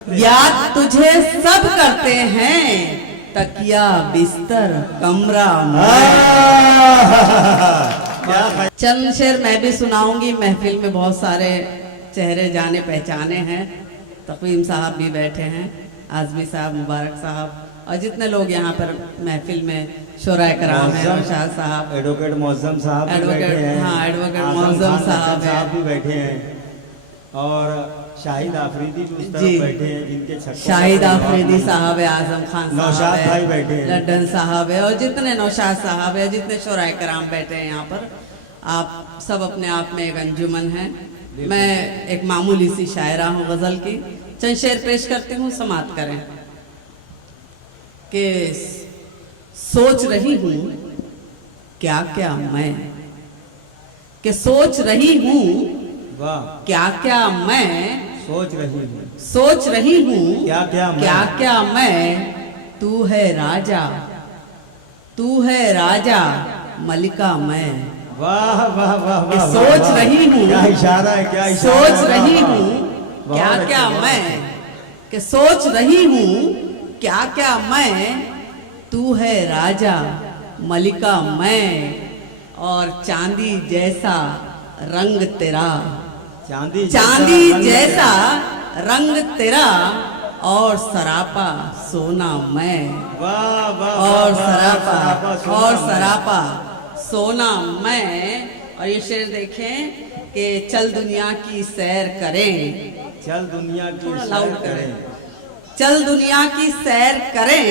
याद तुझे सब करते हैं, तकिया बिस्तर कमरा चंद शेर मैं भी सुनाऊंगी। महफिल में बहुत सारे चेहरे जाने पहचाने हैं। तक़वीम साहब भी बैठे हैं, आज़मी साहब, मुबारक साहब और जितने लोग यहाँ पर महफिल में शोराए कराम हैं, नौशाद साहब, एडवोकेट मौज़म साहब, एडवोकेट मौज़म साहब भी बैठे हैं और शाहिद आफरीदी भी उस तरफ बैठे हैं, जिनके शाहिद आफरीदी साहब है, आजम खान नौशाद भाई बैठे हैं, लड्डन साहब है और जितने नौशाद साहब है, जितने शोराए कराम बैठे हैं यहाँ पर। आप सब अपने आप में एक अंजुमन है। मैं एक मामूली सी शायरा हूँ गज़ल की, चंद शेर पेश करती हूँ, समाप्त करें। कि सोच रही हूँ क्या क्या मैं, कि सोच रही हूँ क्या क्या मैं, सोच रही हूँ क्या क्या मैं, तू है राजा मलिका मैं। वाह वाह वाह वाह, सोच रही हूँ क्या इशारा है, क्या इशारा, सोच रही हूँ क्या क्या मैं, कि सोच रही हूँ क्या क्या मैं, तू है राजा मलिका मैं, और चांदी जैसा रंग तेरा, चांदी जैसा रंग तेरा, और सरापा सोना मैं। वाह वाह, और सरापा सोना मैं। और ये शेर देखें कि चल दुनिया की सैर करें, चल दुनिया की सैर करें, चल दुनिया की सैर करें,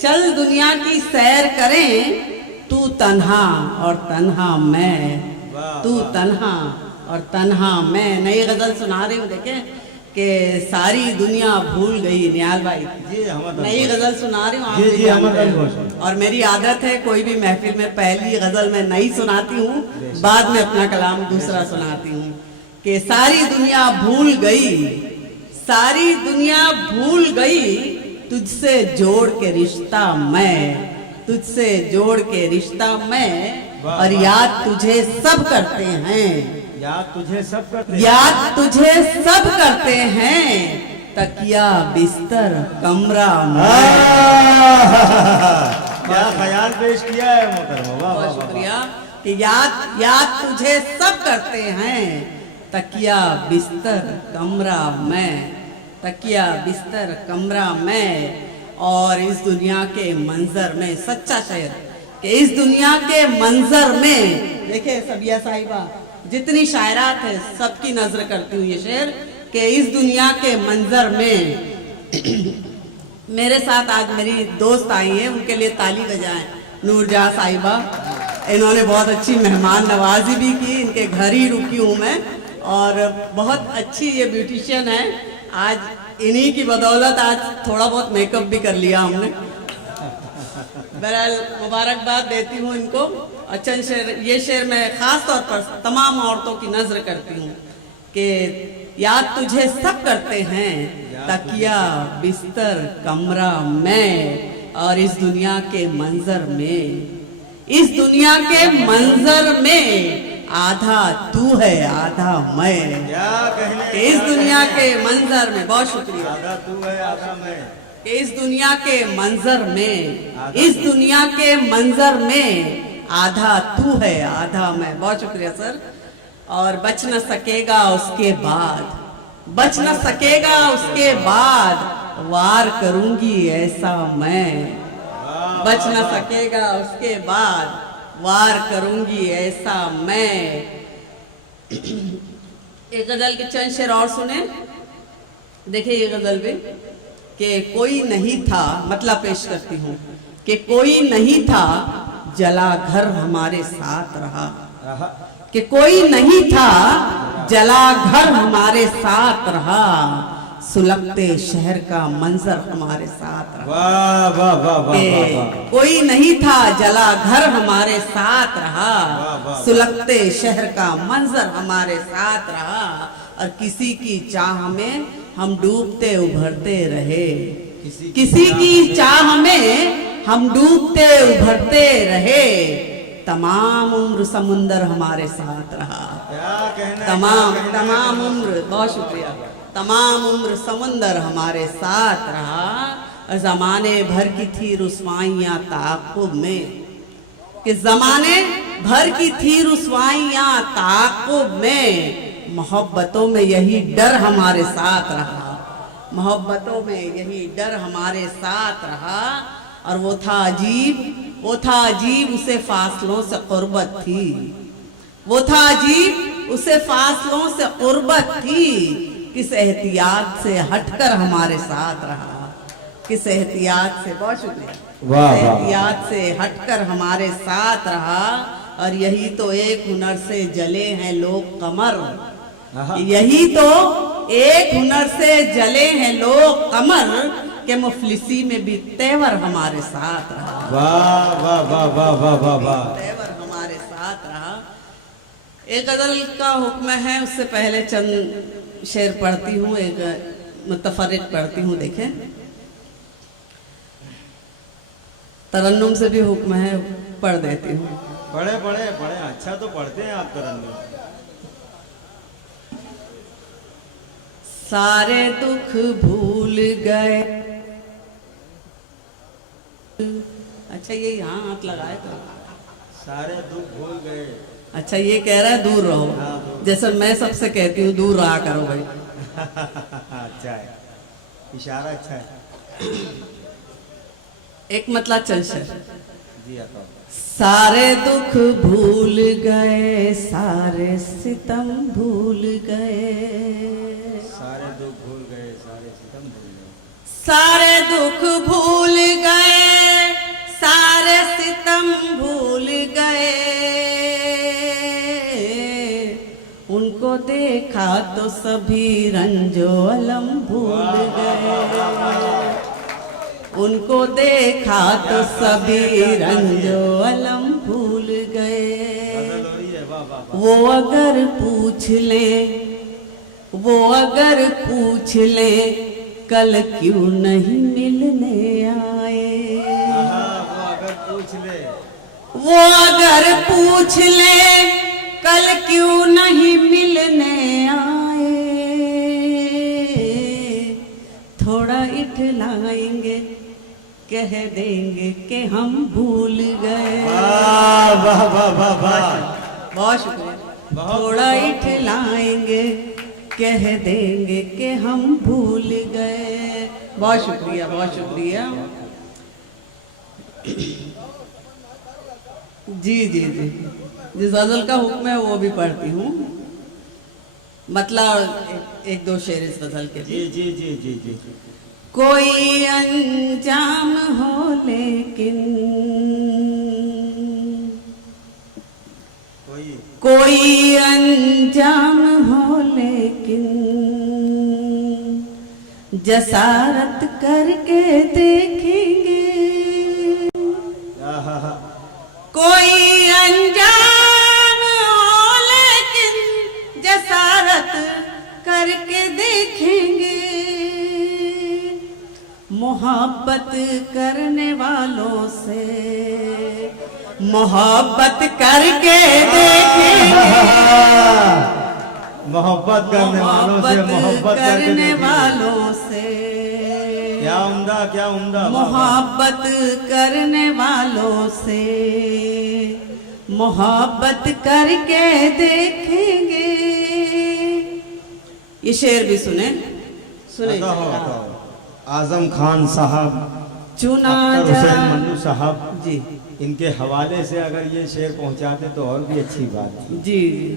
चल दुनिया की सैर करें, तू तन्हा और तन्हा मैं, तू तन्हा और तन्हा मैं। नई गजल सुना रही हूँ, देखें कि सारी दुनिया भूल गई। निहाल भाई नई गजल सुना रही हूँ और मेरी आदत है कोई भी महफिल में पहली गजल में नई सुनाती हूँ, बाद में अपना कलाम दूसरा सुनाती हूँ। कि सारी दुनिया भूल गई, सारी दुनिया भूल गई, तुझसे जोड़ के रिश्ता मैं, तुझसे जोड़ के रिश्ता मैं, और याद तुझे सब करते हैं, याद तुझे सब करते हैं, याद तुझे सब करते हैं, तकिया बिस्तर कमरा मैं। क्या ख्याल पेश किया है मोहतरमा, वाह बहुत शुक्रिया। कि याद तुझे सब करते हैं, तकिया बिस्तर कमरा मैं, तकिया बिस्तर कमरा मैं। और इस दुनिया के मंजर में, सच्चा शेर, कि इस दुनिया के मंजर में, देखिए सबिया साहिबा जितनी शायरात है सबकी नजर करती हूँ ये शेर, कि इस दुनिया के मंजर में मेरे साथ आज मेरी दोस्त आई है, उनके लिए ताली बजाएं। नूरजहां साहिबा, इन्होंने बहुत अच्छी मेहमान नवाजी भी की, इनके घर ही रुकी हूँ मैं, और बहुत अच्छी ये ब्यूटिशियन है। आज इन्हीं की बदौलत आज थोड़ा बहुत मेकअप भी कर लिया हमने। बहरहाल मुबारकबाद देती हूँ इनको। अच्छा शेर, ये शेर मैं ख़ास तौर पर तमाम औरतों की नज़र करती हूँ कि याद तुझे सब करते हैं, तकिया बिस्तर कमरा मैं, और इस दुनिया के मंजर में, इस दुनिया के मंजर में, आधा तू है आधा मैं। क्या कहने, इस दुनिया के मंजर में, बहुत शुक्रिया, आधा तू है आधा मैं, इस दुनिया के मंजर में, इस दुनिया के मंजर में, आधा तू है आधा मैं। बहुत शुक्रिया सर। और बच न सकेगा उसके बाद, बच न सकेगा उसके बाद, वार करूंगी ऐसा मैं, बच न सकेगा उसके बाद, वार करूंगी ऐसा मैं। एक गजल के चंद शेर और सुने, देखिए ये गजल भी, कि कोई नहीं था, मतलब पेश करती हूँ, कि कोई नहीं था जला घर हमारे साथ रहा, कि कोई नहीं था जला घर हमारे साथ रहा, सुलगते शहर का मंजर हमारे साथ रहा। वाह वाह वाह वाह, कोई नहीं था जला घर हमारे साथ रहा, सुलगते शहर का मंजर हमारे साथ रहा, और किसी की चाह में हम डूबते उभरते रहे, किसी की चाह में हम डूबते उभरते रहे, तमाम उम्र समुंदर हमारे साथ रहा, तमाम उम्र। बहुत शुक्रिया। तमाम उम्र समुंदर हमारे साथ रहा। जमाने भर की थी रुसवाइयाँ ताक़ुब में, कि जमाने भर की थी रुसवाइयाँ ताक़ुब में, मोहब्बतों में यही डर हमारे साथ रहा, मोहब्बतों में यही डर हमारे साथ रहा। और वो था अजीब उसे फासलों से कुर्बत थी, वो था अजीब उसे फासलों से कुर्बत थी। किस एहतियात से हटकर हमारे साथ रहा, किस एहतियात से, बहुत शुक्रिया, किस एहतियात से हटकर हमारे साथ रहा। और यही तो एक हुनर से जले हैं लोग कमर, यही तो एक हुनर से जले हैं लोग कमर, के मुफलिसी में भी तेवर हमारे साथ रहा। वाह वाह वाह वाह वाह वाह वाह, तेवर हमारे साथ रहा। एक गजल का हुक्म है, उससे पहले चंद शेर पढ़ती हूँ, एक मुतफर्रिक पढ़ती हूँ। देखें, तरन्नुम से भी हुक्म है, पढ़ देती हूँ। बड़े बड़े बड़े अच्छा तो पढ़ते हैं आप तरन्नुम। सारे दुख भूल गए, अच्छा ये यहाँ हाथ लगाए तो, सारे दुख भूल गए। अच्छा ये कह रहा है दूर रहो, जैसे मैं सबसे कहती हूँ दूर रहा करो भाई। अच्छा है, इशारा अच्छा है। एक मतलब चल शेर जी आता। सारे दुख भूल गए, सारे सितम भूल गए, सारे दुख भूल गए, सारे सितम भूल गए, सारे दुख भूल गए, सारे सितम भूल गए। उनको देखा तो सभी रंजो अलम भूल गए, उनको देखा तो सभी रंजो अलम भूल गए। वो अगर पूछ ले, वो अगर पूछ ले, कल क्यों नहीं मिलने आए। वो अगर पूछ ले, वो अगर पूछ ले, कल क्यों नहीं मिलने आए। थोड़ा इठलाएंगे, कह देंगे कि हम भूल गए। वाह वाह वाह वाह वाह, बहुत शुक्रिया। थोड़ा इठलाएंगे, कह देंगे कि हम भूल गए। बहुत शुक्रिया, बहुत शुक्रिया। जी जी जी, जिस गजल का हुक्म है वो भी पढ़ती हूँ, मतलब एक दो शेर इस गजल के। जी जी जी जी जी। कोई अंजाम हो लेकिन, कोई अंजाम हो लेकिन, जसारत करके देखेंगे। कोई अंजाम हो लेकिन, जसारत करके देखेंगे। मोहब्बत करने वालों से, मोहब्बत करके देखेंगे। मोहब्बत करने वालों से, मोहब्बत करने वालों से, क्या उम्दा, क्या उम्दा। मोहब्बत करने वालों से, मोहब्बत करके देखेंगे। ये शेर भी सुने, सुने। आजम खान साहब, चुना हुसैन मन्नू साहब जी, इनके हवाले से अगर ये शेर पहुंचाते तो और भी अच्छी बात थी। जी जी।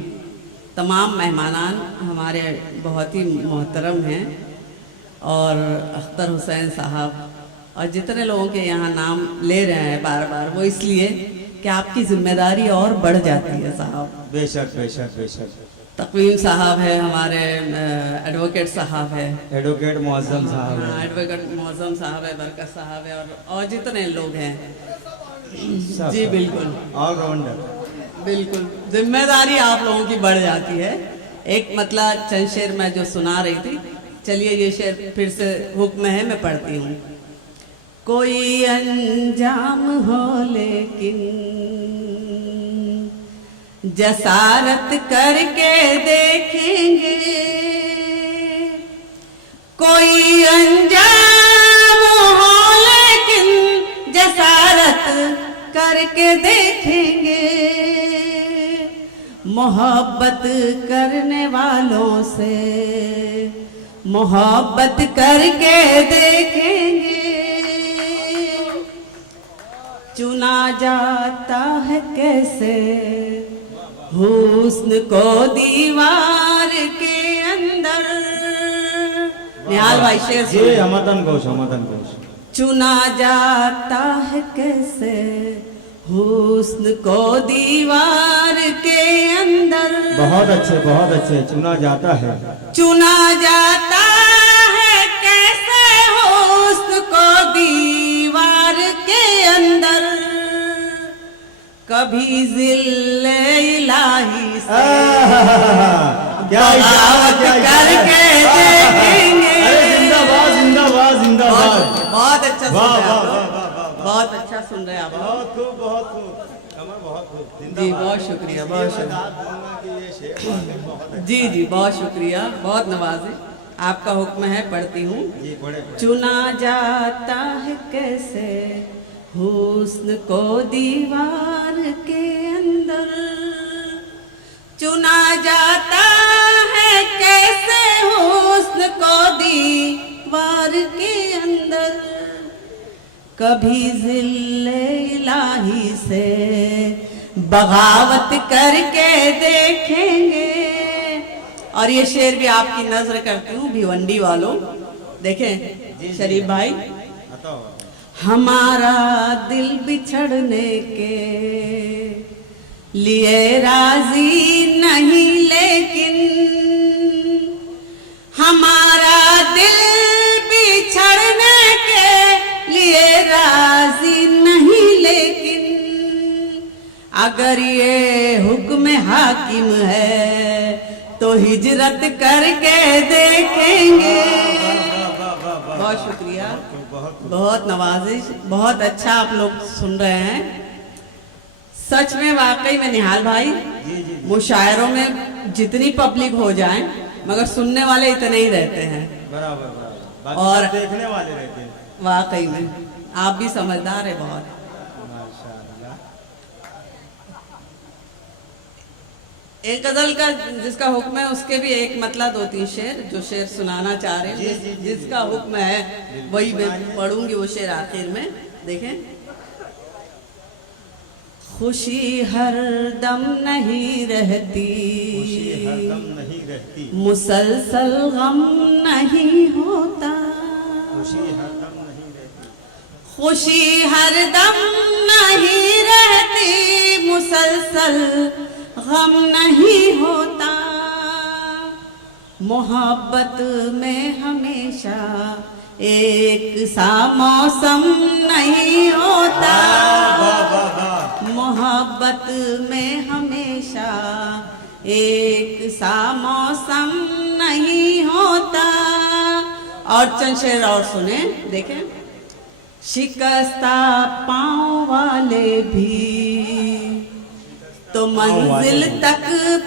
तमाम मेहमानान हमारे बहुत ही मोहतरम हैं, और अख्तर हुसैन साहब और जितने लोगों के यहाँ नाम ले रहे हैं बार बार, वो इसलिए कि आपकी जिम्मेदारी और बढ़ जाती है साहब। बेशक बेशक बेशक। तकवीम साहब है हमारे, एडवोकेट साहब है, एडवोकेट मुअज्जम साहब है, एडवोकेट मुअज्जम साहब है, बरकत साहब है, और जितने लोग हैं। जी बिल्कुल, ऑलराउंडर। बिल्कुल जिम्मेदारी आप लोगों की बढ़ जाती है। एक मतलब चंद शेर मैं जो सुना रही थी, चलिए ये शेर फिर से हुक्म है, मैं पढ़ती हूँ। कोई अंजाम हो लेकिन, जसारत करके देखेंगे। कोई अंजाम हो लेकिन जसारत करके देखेंगे, मोहब्बत करने वालों से मोहब्बत करके देखेंगे। चुना जाता है कैसे हुस्न को दीवार के अंदर। निहाल भाई शेर जी हमतन घोष, हमतन घोष। चुना जाता है कैसे हुस्न को दीवार के अंदर। बहुत अच्छे चुना जाता है। चुना जाता है कैसे हुस्न को दीवार के अंदर। कभी जिल्ले इलाही से बगावत करके देखेंगे। जिंदाबाद जिंदाबाद जिंदाबाद। बहुत अच्छा सुन रहे हैं आप लोग। वाह। बहुत अच्छा सुन रहे हैं आप लोग। बहुत खूब बहुत खूब कमर, बहुत खूब। जी बहुत शुक्रिया, बहुत शुक्रिया। जी जी बहुत शुक्रिया, बहुत नवाजे। आपका हुक्म है, पढ़ती हूँ। चुना जाता है कैसे हुस्न को दीवार के अंदर। चुना जाता है कैसे हुस्न को दीवार के अंदर। कभी जिल्ले इलाही से बगावत करके देखेंगे। और ये शेर भी आपकी नजर करती हूँ भिवंडी वालों, देखें शरीफ भाई। हमारा दिल बिछड़ने के लिए राजी नहीं, लेकिन हमारा दिल बिछड़ने के लिए राजी नहीं, लेकिन अगर ये हुक्म हाकिम है तो हिजरत करके देखेंगे। बहुत शुक्रिया, बहुत नवाजिश, बहुत अच्छा आप लोग सुन रहे हैं। सच में वाकई में निहाल भाई, मुशायरों में जितनी पब्लिक हो जाए मगर सुनने वाले इतने ही रहते हैं। बराबर। और देखने वाले रहते हैं। वाकई में आप भी समझदार है बहुत। एक गजल का जिसका हुक्म है उसके भी एक मतलब 2-3 शेर जो शेर सुनाना चाह रहे हैं। जिसका हुक्म है वही मैं पढ़ूंगी वो शेर आखिर में। देखें, खुशी हर दम नहीं रहती, मुसलसल गम नहीं होता। खुशी हर दम नहीं रहती, मुसलसल गम नहीं होता। मोहब्बत में हमेशा एक सा मौसम नहीं होता। मोहब्बत में हमेशा एक सा मौसम नहीं होता। और चंद शेर और सुने, देखें। शिकस्ता पाँव वाले भी तो मंजिल तक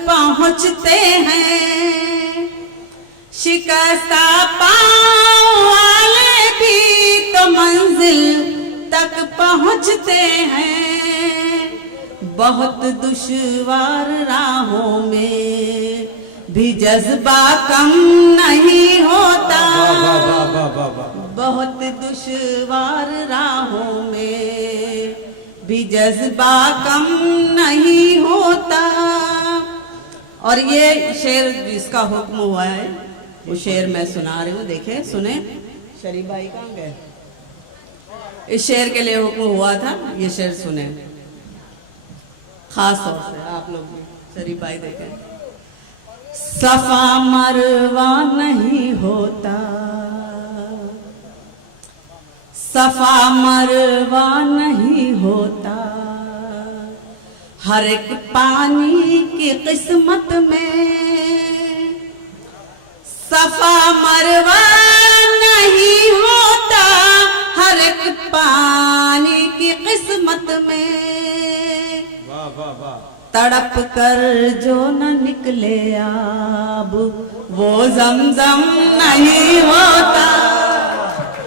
पहुँचते हैं। शिकस्ता पाँव वाले भी तो मंजिल तक पहुँचते हैं। बहुत दुश्वार राहों में भी जज्बा कम नहीं होता। बहुत दुश्वार राहों में भी जज्बा कम नहीं होता। और ये शेर जिसका हुक्म हुआ है वो शेर मैं सुना रही हूँ। देखे, सुने। शरीफ भाई कहाँ गए? इस शेर के लिए हुक्म हुआ था, ये शेर सुने खास तौर से आप लोग भी। शरीफ भाई देखें। सफा मरवा नहीं होता, सफा मरवा नहीं होता। हर एक पानी की किस्मत में सफा मरवा नहीं होता। हर एक पानी की किस्मत में तड़प कर जो न निकले आब वो जमजम नहीं होता।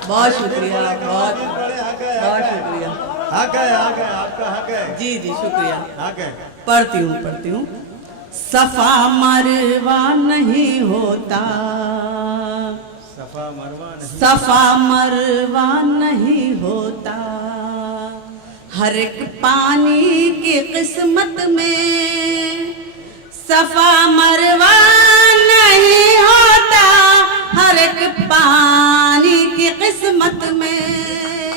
बहुत शुक्रिया, बहुत बहुत शुक्रिया। हक है, हक है, आपका हक है। जी जी शुक्रिया। हक है। पढ़ती हूँ। सफा मरवा नहीं होता, सफा मरवा नहीं, सफा मरवा नहीं होता। हर एक पानी की किस्मत में सफा मरवा नहीं होता। हर एक पानी की किस्मत में।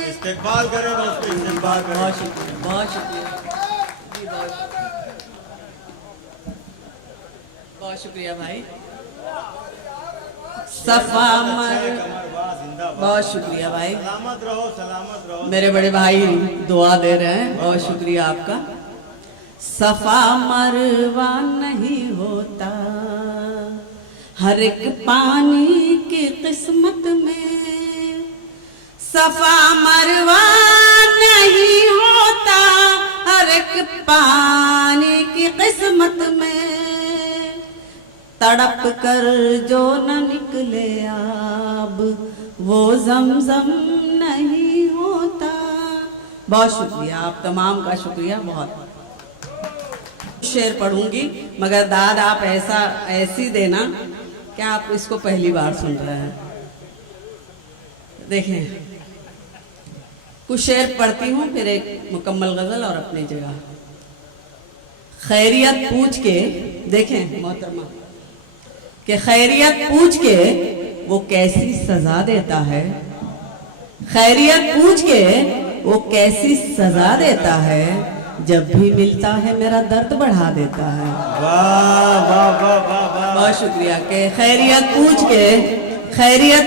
इस्तेकबाल करें दोस्तों, इस्तेकबाल करें। बहुत शुक्रिया, बहुत शुक्रिया जी, बहुत शुक्रिया भाई। सफा मर, बहुत शुक्रिया भाई। सलामत रहो, सलामत रहो। मेरे बड़े भाई दुआ दे रहे हैं, बहुत शुक्रिया आपका। सफा मरवा नहीं होता, हर एक पानी की किस्मत में सफा मरवा नहीं होता। हर एक पानी की किस्मत में तड़प कर जो न निकले आब वो जमजम नहीं होता। बहुत शुक्रिया, आप तमाम का शुक्रिया। बहुत शेर पढ़ूंगी मगर दाद आप ऐसी देना कि आप इसको पहली बार सुन रहे हैं। देखें, कुछ शेर पढ़ती हूँ फिर एक मुकम्मल गजल और अपनी जगह। खैरियत पूछ के, देखें मोहतरमा, कि खैरियत पूछ के वो कैसी सजा देता है। खैरियत पूछ के वो कैसी सजा देता है, जब भी मिलता है मेरा दर्द बढ़ा देता है। वाह वाह वाह वाह वाह। बहुत शुक्रिया। कि खैरियत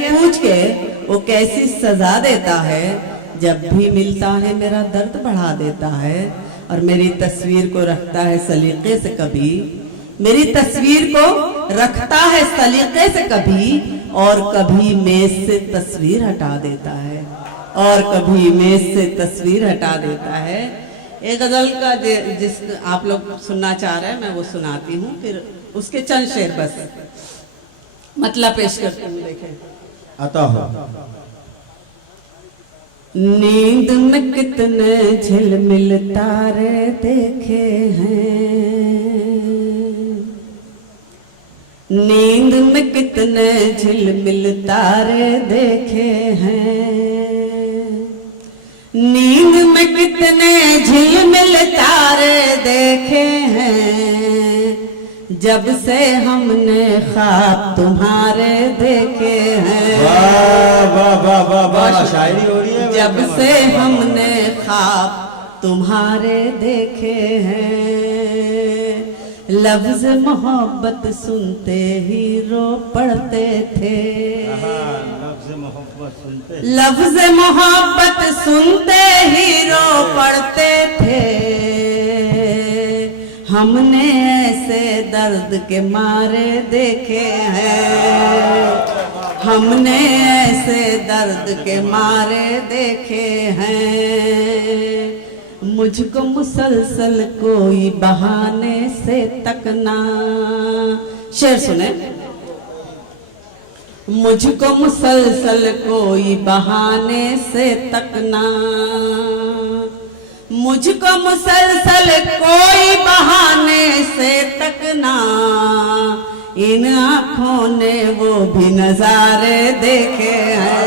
पूछ के वो कैसी सजा देता है, जब भी मिलता है मेरा दर्द बढ़ा देता है। और मेरी तस्वीर को रखता है सलीके से कभी, मेरी तस्वीर को रखता है सलीके से कभी, और कभी मेज से तस्वीर हटा देता है, और कभी मेज से तस्वीर हटा देता है। एक गजल का जिस आप लोग सुनना चाह रहे हैं मैं वो सुनाती हूँ, फिर उसके चंद शेर बस मतलब पेश करती हूँ। देखें, अता हो। नींद में कितने झिलमिल तारे देखे हैं, नींद में कितने झिलमिल तारे देखे हैं, नींद में कितने झिलमिल तारे देखे हैं, जब से हमने ख्वाब तुम्हारे देखे हैं। वाह वाह वाह वाह वाह, शायरी हो रही है। जब से हमने ख्वाब तुम्हारे देखे हैं, लफ्ज मोहब्बत सुनते ही रो पड़ते थे। लफ्ज मोहब्बत सुनते, लफ्ज मोहब्बत सुनते ही रो पड़ते थे। हमने ऐसे दर्द के मारे देखे हैं, हमने ऐसे दर्द के मारे देखे हैं। मुझको मुसलसल कोई बहाने से तकना, शेर सुने। मुझको मुसलसल कोई बहाने से तकना, मुझको मुसलसल कोई बहाने से तकना, इन आँखों ने वो भी नजारे देखे हैं।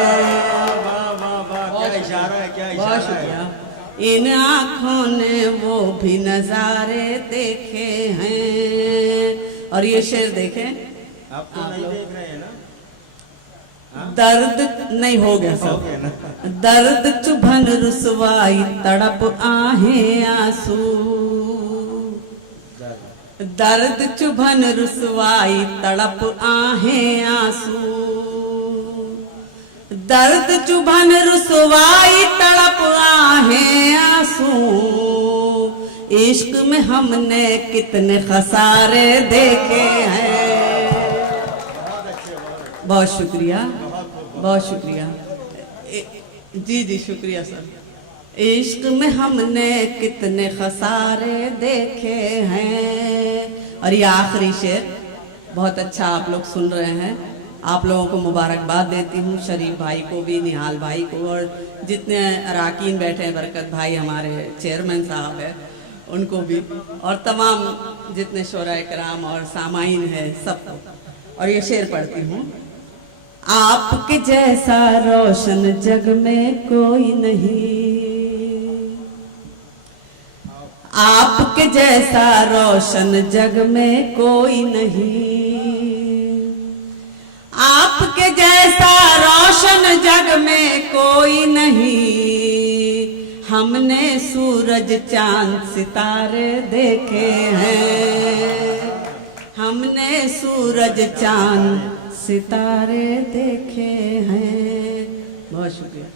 वाह वाह वाह, क्या इशारा है, क्या बहुत इशारा है। शुक्रिया। इन आँखों ने वो भी नजारे देखे हैं। और ये शेर देखें, आप तो नहीं देख रहे हैं ना? दर्द नहीं हो गया हो सब, गया ना? दर्द चुभन रुसवाई तड़प आहें आंसू, दर्द चुभन रुसवाई तड़प आहें आंसू, दर्द चुभन रुसवाई तड़प आहें आंसू। इश्क में हमने कितने खसारे देखे हैं। बहुत शुक्रिया, बहुत शुक्रिया। जी जी शुक्रिया सर। इश्क में हमने कितने खसारे देखे हैं। और ये आखिरी शेर बहुत अच्छा आप लोग सुन रहे हैं। आप लोगों को मुबारकबाद देती हूँ, शरीफ भाई को भी, निहाल भाई को, और जितने अराकीन बैठे हैं, बरकत भाई हमारे चेयरमैन साहब है उनको भी, और तमाम जितने शोराए कराम और सामाइन है सबको। और ये शेर पढ़ती हूँ। आपके जैसा रोशन जग में कोई नहीं, आपके जैसा रोशन जग में कोई नहीं, आपके जैसा रोशन जग में कोई नहीं। हमने सूरज चांद सितारे देखे हैं, हमने सूरज चांद सितारे देखे हैं। बहुत शुक्रिया।